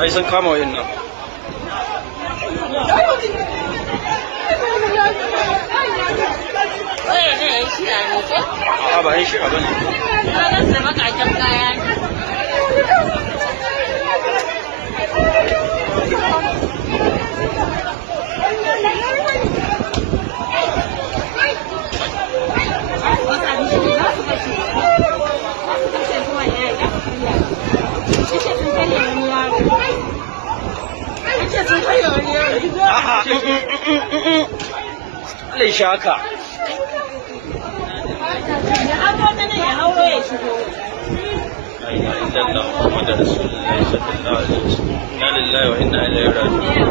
ai sun kama wayan nan a ba yan shi'a bane da makakin kaya Allah shaka inna lillahi wa inna ilaihi raji'un